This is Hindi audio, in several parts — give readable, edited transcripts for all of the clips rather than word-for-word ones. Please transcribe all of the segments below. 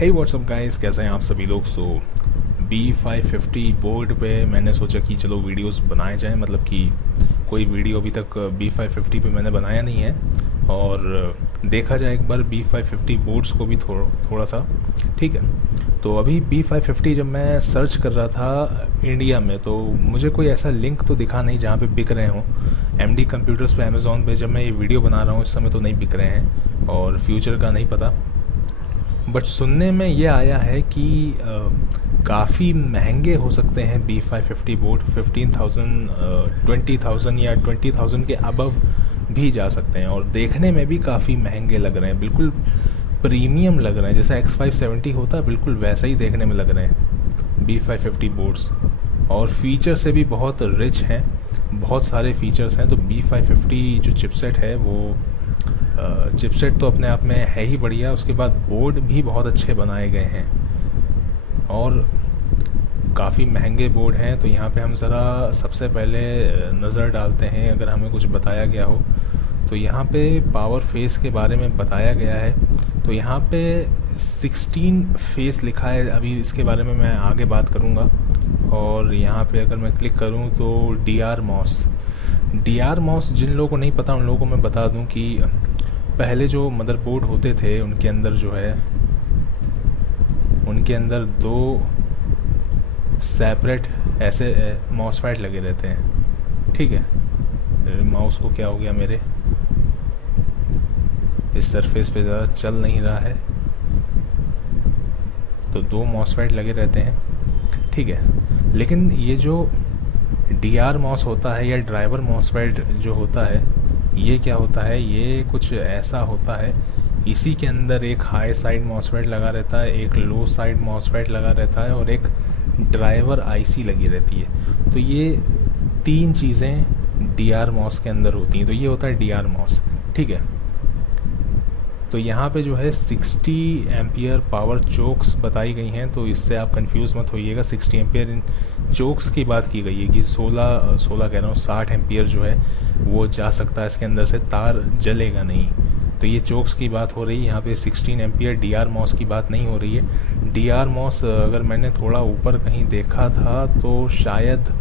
हे व्हाट्सअप गाइस, कैसे हैं आप सभी लोग। B550 बोर्ड पे मैंने सोचा कि चलो वीडियोस बनाए जाएं, मतलब कि कोई वीडियो अभी तक B550 पे मैंने बनाया नहीं है और देखा जाए एक बार B550 बोर्ड्स को भी थोड़ा सा। ठीक है, तो अभी B550 जब मैं सर्च कर रहा था इंडिया में तो मुझे कोई ऐसा लिंक तो दिखा नहीं जहाँ पे बिक रहे हों। MD कंप्यूटर्स पे, अमेज़ॉन पे जब मैं ये वीडियो बना रहा हूँ इस समय तो नहीं बिक रहे हैं और फ्यूचर का नहीं पता। बट सुनने में ये आया है कि काफ़ी महंगे हो सकते हैं B550 बोर्ड। 15,000 20,000 या 20,000 के अबव भी जा सकते हैं और देखने में भी काफ़ी महंगे लग रहे हैं, बिल्कुल प्रीमियम लग रहे हैं। जैसा X570 होता है बिल्कुल वैसा ही देखने में लग रहे हैं B550 बोर्ड्स, और फीचर से भी बहुत रिच हैं, बहुत सारे फीचर्स हैं। तो B550 जो चिपसेट है वो चिपसेट तो अपने आप में है ही बढ़िया, उसके बाद बोर्ड भी बहुत अच्छे बनाए गए हैं और काफ़ी महंगे बोर्ड हैं। तो यहाँ पे हम ज़रा सबसे पहले नज़र डालते हैं, अगर हमें कुछ बताया गया हो तो यहाँ पे पावर फेस के बारे में बताया गया है। तो यहाँ पे 16 फेस लिखा है, अभी इसके बारे में मैं आगे बात करूँगा। और यहाँ पे अगर मैं क्लिक करूँ तो DR मॉस जिन लोगों को नहीं पता उन लोगों को मैं बता दूँ कि पहले जो मदरबोर्ड होते थे उनके अंदर जो है, उनके अंदर 2 सेपरेट ऐसे मॉसफेट लगे रहते हैं। ठीक है, माउस को क्या हो गया मेरे, इस सरफेस पे ज़रा चल नहीं रहा है। तो 2 मॉसफेट लगे रहते हैं, ठीक है। लेकिन ये जो DR मॉस होता है या ड्राइवर मॉसफेट जो होता है, ये क्या होता है, ये कुछ ऐसा होता है, इसी के अंदर एक हाई साइड मॉसफेट लगा रहता है, एक लो साइड मॉसफेट लगा रहता है और एक ड्राइवर IC लगी रहती है। तो ये 3 चीज़ें DR मॉस के अंदर होती हैं। तो ये होता है DR मॉस, ठीक है। तो यहाँ पे जो है 60 एम्पियर पावर चोक्स बताई गई हैं, तो इससे आप कंफ्यूज मत होइएगा। 60 एम्पियर इन चोक्स की बात की गई है कि 16 कह रहा हूँ, 60 एम्पियर जो है वो जा सकता है इसके अंदर से, तार जलेगा नहीं। तो ये चोक्स की बात हो रही है यहाँ पे, 16 एम्पियर DR मॉस की बात नहीं हो रही है। DR मॉस अगर मैंने थोड़ा ऊपर कहीं देखा था तो शायद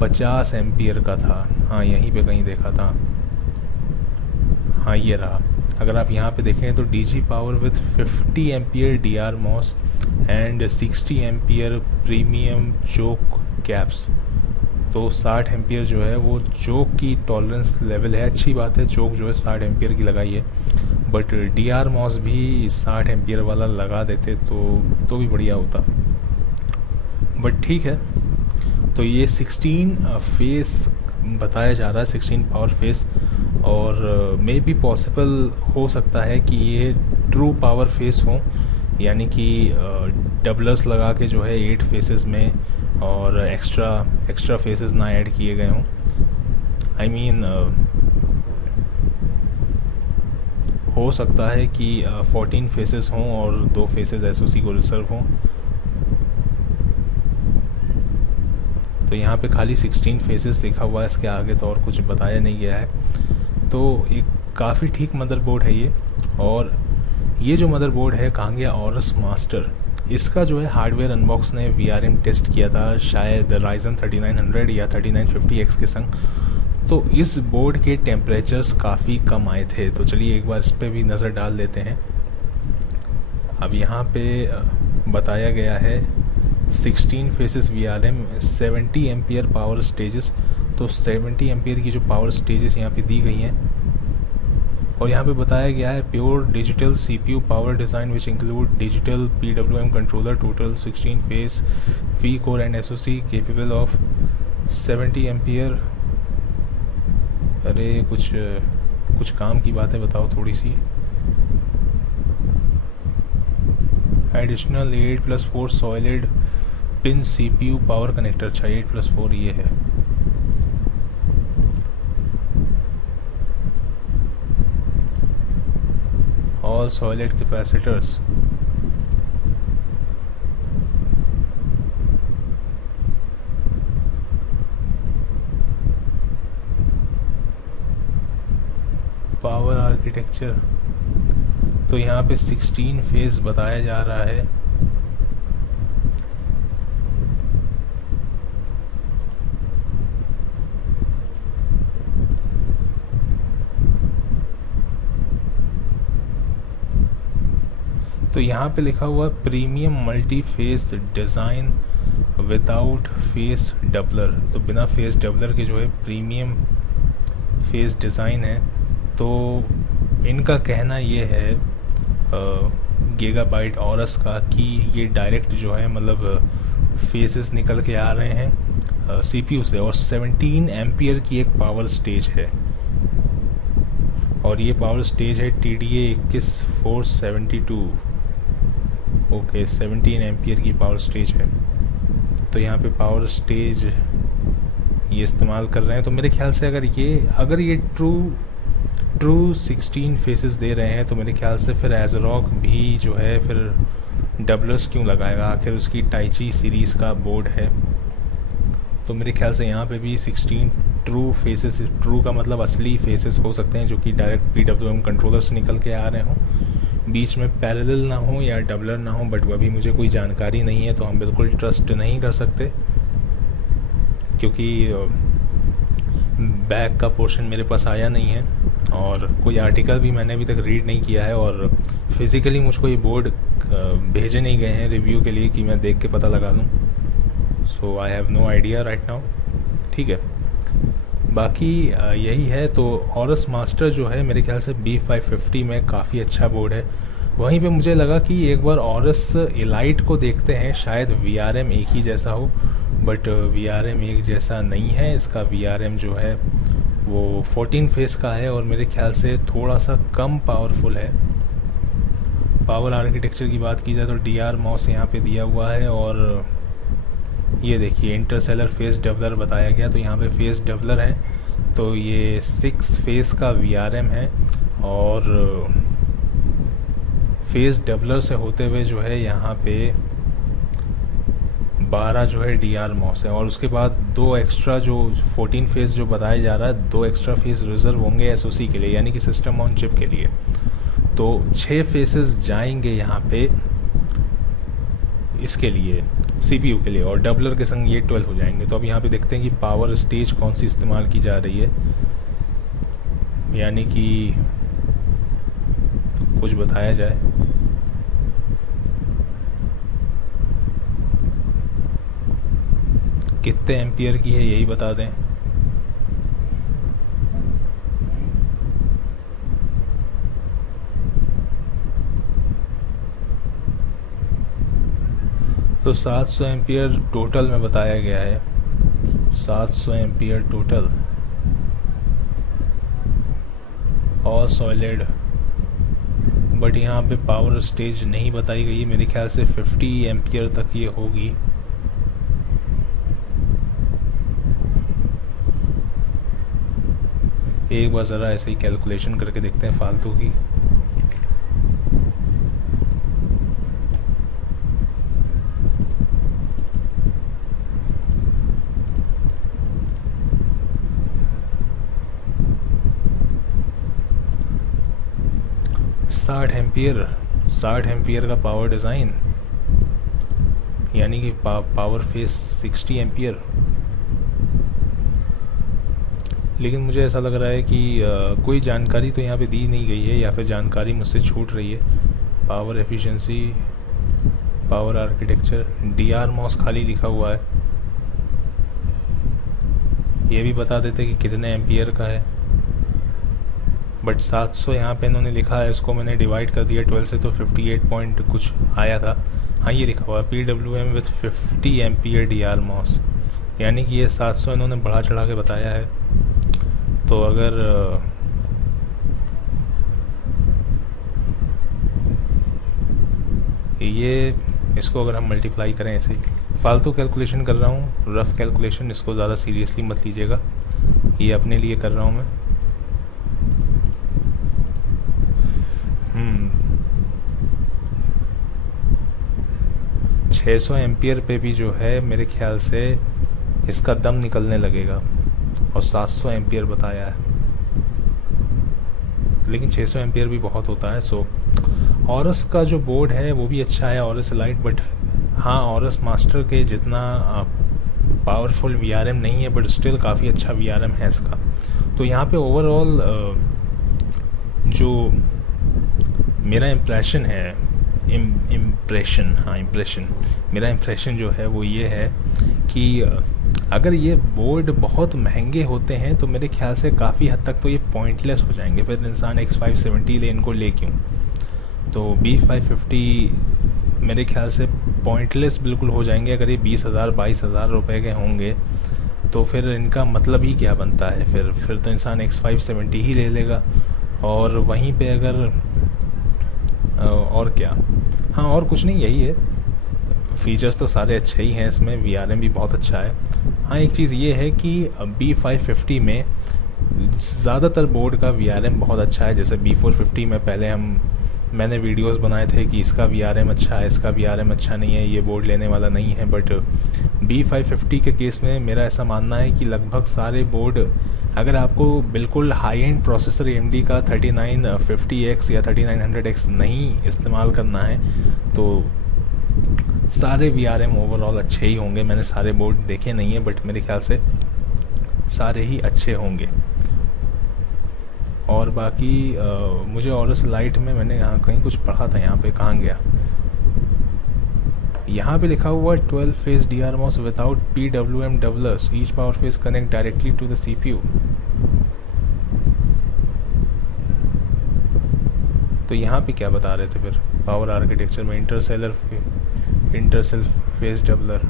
50 एम्पियर का था। हाँ, यहीं पे कहीं देखा था। हाँ, ये रहा। अगर आप यहाँ पे देखें तो DG power with 50 ampere DR MOS and 60 ampere premium choke caps. तो 60 एम्पियर जो है वो चोक की टॉलरेंस लेवल है। अच्छी बात है, चोक जो है 60 एम्पियर की लगाई है, बट DR मॉस भी 60 एम्पियर वाला लगा देते तो भी बढ़िया होता, बट ठीक है। तो ये 16 फेस बताया जा रहा है, 16 पावर फेस, और मे बी पॉसिबल हो सकता है कि ये ट्रू पावर फेस हो, यानी कि डबलर्स लगा के जो है 8 फेसेस में और एक्स्ट्रा फेसेस ना ऐड किए गए हों। आई मीन हो सकता है कि 14 फेसेस हों और 2 फेसेस SoC को रिजर्व हों। तो यहाँ पे खाली 16 फेसेस लिखा हुआ है, इसके आगे तो और कुछ बताया नहीं गया है। तो एक काफ़ी ठीक मदरबोर्ड है ये। और ये जो मदरबोर्ड है कहाँ गया, ऑरस मास्टर, इसका जो है हार्डवेयर अनबॉक्स ने VRM टेस्ट किया था, शायद Ryzen 3900 या 3950X के संग। तो इस बोर्ड के टेम्परेचर्स काफ़ी कम आए थे। तो चलिए एक बार इस पर भी नज़र डाल लेते हैं। अब यहाँ पे बताया गया है 16 faces VRM, 70 ampere power stages. तो 70 एम्पियर की जो पावर स्टेजेस यहाँ पे दी गई हैं, और यहाँ पे बताया गया है pure digital CPU power design which include digital PWM controller, total 16 phase फी core and SoC capable of 70 ampere. अरे कुछ काम की बातें बताओ थोड़ी सी। Additional 8+4 solid pin CPU power connector. अच्छा, 8+4 ये है। All solid capacitors. Power architecture. तो यहाँ पे 16 फेज़ बताया जा रहा है। तो यहाँ पे लिखा हुआ premium multi face design without face doubler. तो बिना फेस डबलर के जो है प्रीमियम फेस डिज़ाइन है। तो इनका कहना ये है गीगाबाइट ऑरस का कि ये डायरेक्ट जो है मतलब फेसेस निकल के आ रहे हैं सीपीयू से, और 17 एम्पियर की एक पावर स्टेज है, और ये पावर स्टेज है TDA 21472। ओके, 17 एम्पियर की पावर स्टेज है। तो यहाँ पे पावर स्टेज ये इस्तेमाल कर रहे हैं। तो मेरे ख्याल से अगर ये ट्रू 16 फेसेस दे रहे हैं, तो मेरे ख्याल से फिर एज़रॉक भी जो है फिर डबलर्स क्यों लगाएगा, आखिर उसकी टाइची सीरीज़ का बोर्ड है। तो मेरे ख्याल से यहाँ पे भी 16 ट्रू फेसेस, ट्रू का मतलब असली फेसेस हो सकते हैं जो कि डायरेक्ट PWM कंट्रोलर से निकल के आ रहे हों, बीच में पैरेलल ना हो या डबलर ना हो, बट अभी मुझे कोई जानकारी नहीं है, तो हम बिल्कुल ट्रस्ट नहीं कर सकते, क्योंकि बैक का पोर्शन मेरे पास आया नहीं है और कोई आर्टिकल भी मैंने अभी तक रीड नहीं किया है, और फिज़िकली मुझको ये बोर्ड भेजे नहीं गए हैं रिव्यू के लिए कि मैं देख के पता लगा लूँ। So I have no idea right now. ठीक है, बाकी यही है। तो ऑरस मास्टर जो है मेरे ख्याल से B550 में काफ़ी अच्छा बोर्ड है। वहीं पे मुझे लगा कि एक बार ऑरस एलाइट को देखते हैं, शायद VRM एक ही जैसा हो, बट VRM एक जैसा नहीं है। इसका VRM जो है वो 14 फेस का है और मेरे ख्याल से थोड़ा सा कम पावरफुल है। पावर आर्किटेक्चर की बात की जाए तो DR मॉस यहाँ पे दिया हुआ है, और ये देखिए इंटरसेलर फेस डबलर बताया गया, तो यहाँ पे फेस डबलर है। तो ये 6 फेस का VRM है, और फेस डबलर से होते हुए जो है यहाँ पे 12 जो है DR मॉस है, और उसके बाद 2 एक्स्ट्रा जो 14 फेस जो बताया जा रहा है, 2 एक्स्ट्रा फेस रिजर्व होंगे SoC के लिए, यानी कि सिस्टम ऑन चिप के लिए। तो 6 फेसेस जाएंगे यहाँ पे इसके लिए CPU के लिए, और डबलर के संग ये 12 हो जाएंगे। तो अब यहाँ पे देखते हैं कि पावर स्टेज कौन सी इस्तेमाल की जा रही है, यानी कि कुछ बताया जाए। कितने एम्पियर की है यही बता दें। तो 700 एम्पियर टोटल में बताया गया है, 700 एम्पियर टोटल और सॉलिड, बट यहाँ पे पावर स्टेज नहीं बताई गई। मेरे ख्याल से 50 एम्पियर तक ये होगी। एक बार ज़रा ऐसे ही कैलकुलेशन करके देखते हैं फालतू की। साठ एम्पियर का पावर डिज़ाइन, यानी कि पावर फेस 60 एम्पियर। लेकिन मुझे ऐसा लग रहा है कि कोई जानकारी तो यहाँ पे दी नहीं गई है, या फिर जानकारी मुझसे छूट रही है। Power efficiency, power architecture, DR MOS खाली लिखा हुआ है। ये भी बता देते कि कितने एम्पियर का है, बट 700 यहाँ पे इन्होंने लिखा है। इसको मैंने डिवाइड कर दिया 12 से, तो 58 पॉइंट कुछ आया था। हाँ, ये लिखा हुआ है PWM with 50 ampere DR MOS, यानी कि ये 700 इन्होंने बढ़ा चढ़ा के बताया है। तो अगर ये इसको अगर हम मल्टीप्लाई करें, ऐसे फालतू कैलकुलेशन कर रहा हूँ, रफ़ कैलकुलेशन, इसको ज़्यादा सीरियसली मत लीजिएगा, ये अपने लिए कर रहा हूँ मैं। 600 एम्पियर पे भी जो है मेरे ख्याल से इसका दम निकलने लगेगा, और 700 एम्पियर बताया है, लेकिन 600 एम्पियर भी बहुत होता है। सो ऑरस का जो बोर्ड है वो भी अच्छा है, ऑरस लाइट, बट हाँ ऑरस मास्टर के जितना पावरफुल वीआरएम नहीं है, बट स्टिल काफ़ी अच्छा वीआरएम है इसका। तो यहाँ पे ओवरऑल जो मेरा इम्प्रेशन है, इम्प्रेशन मेरा इम्प्रेशन जो है वो ये है कि अगर ये बोर्ड बहुत महंगे होते हैं तो मेरे ख्याल से काफ़ी हद तक तो ये पॉइंटलेस हो जाएंगे, फिर इंसान X570 ले इनको ले क्यों। तो B550 मेरे ख्याल से पॉइंटलेस बिल्कुल हो जाएंगे। अगर ये 20,000 22,000 रुपये के होंगे तो फिर इनका मतलब ही क्या बनता है, फिर तो इंसान X570 ही ले लेगा। और वहीं पे अगर और क्या, हाँ और कुछ नहीं, यही है। फ़ीचर्स तो सारे अच्छे ही हैं इसमें, वीआरएम भी बहुत अच्छा है। हाँ एक चीज़ ये है कि B550 में ज़्यादातर बोर्ड का वीआरएम बहुत अच्छा है। जैसे B450 में पहले मैंने वीडियोस बनाए थे कि इसका वीआरएम अच्छा है, इसका वीआरएम अच्छा नहीं है, ये बोर्ड लेने वाला नहीं है। बट B550 के केस में मेरा ऐसा मानना है कि लगभग सारे बोर्ड, अगर आपको बिल्कुल हाई एंड प्रोसेसर AMD का 3950X या 3900X नहीं इस्तेमाल करना है तो सारे वीआरएम ओवरऑल अच्छे ही होंगे। मैंने सारे बोर्ड देखे नहीं है बट मेरे ख्याल से सारे ही अच्छे होंगे। और बाकी मुझे ऑरस लाइट में मैंने यहाँ कहीं कुछ पढ़ा था, यहाँ पे कहाँ गया, यहाँ पे लिखा हुआ 12 phase DR MOS without PWM doublers, each power phase connect directly to the CPU। तो यहाँ पे क्या बता रहे थे फिर पावर आर्किटेक्चर में, Intersil phase doubler.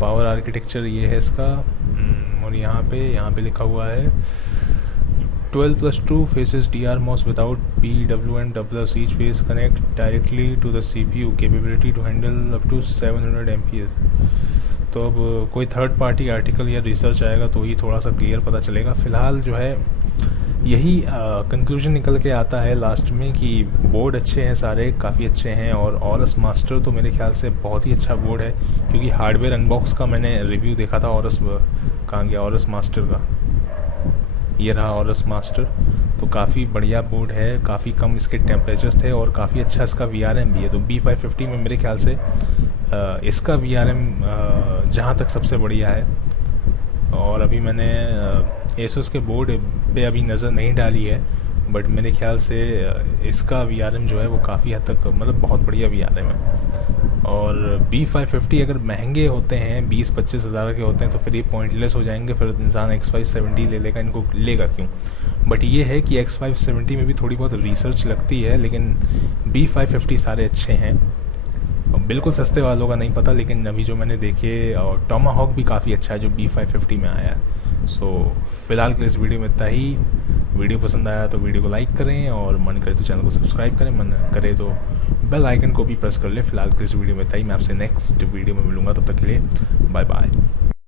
Power architecture ये है इसका। और यहाँ पे लिखा हुआ है 12+2 phases DR MOS without PWM doublers, each phase connect directly to the CPU, capability to handle up to 700 MPS। तो अब कोई थर्ड पार्टी आर्टिकल या रिसर्च आएगा तो ही थोड़ा सा क्लियर पता चलेगा। फ़िलहाल जो है यही कंक्लूजन निकल के आता है लास्ट में कि बोर्ड अच्छे हैं, सारे काफ़ी अच्छे हैं। और ऑरस मास्टर तो मेरे ख्याल से बहुत ही अच्छा बोर्ड है, क्योंकि हार्डवेयर अनबॉक्स का मैंने रिव्यू देखा था कहाँ गया ऑरस मास्टर का, ये रहा ऑरस मास्टर। तो काफ़ी बढ़िया बोर्ड है, काफ़ी कम इसके टेम्परेचर्स थे और काफ़ी अच्छा इसका वीआरएम भी है। तो B550 में मेरे ख्याल से इसका वीआरएम जहाँ तक सबसे बढ़िया है। और अभी मैंने एसोस के बोर्ड पे अभी नज़र नहीं डाली है, बट मेरे ख्याल से इसका वीआरएम जो है वो काफ़ी हद तक मतलब बहुत बढ़िया वीआरएम है। और B550 अगर महंगे होते हैं 20-25 हज़ार के होते हैं तो फिर ये पॉइंटलेस हो जाएंगे, फिर इंसान X570 ले लेगा, इनको लेगा क्यों। बट ये है कि X570 में भी थोड़ी बहुत रिसर्च लगती है, लेकिन B550 सारे अच्छे हैं। बिल्कुल सस्ते वालों का नहीं पता, लेकिन अभी जो मैंने देखे और टोमाहॉक भी काफ़ी अच्छा है जो B550 में आया है। सो फिलहाल के इस वीडियो में इतना ही। वीडियो पसंद आया तो वीडियो को लाइक करें और मन करे तो चैनल को सब्सक्राइब करें, मन करे तो बेल आइकन को भी प्रेस कर लें। फिलहाल के इस वीडियो में इतना ही। मैं आपसे नेक्स्ट वीडियो में मिलूँगा, तब तक के लिए बाय बाय।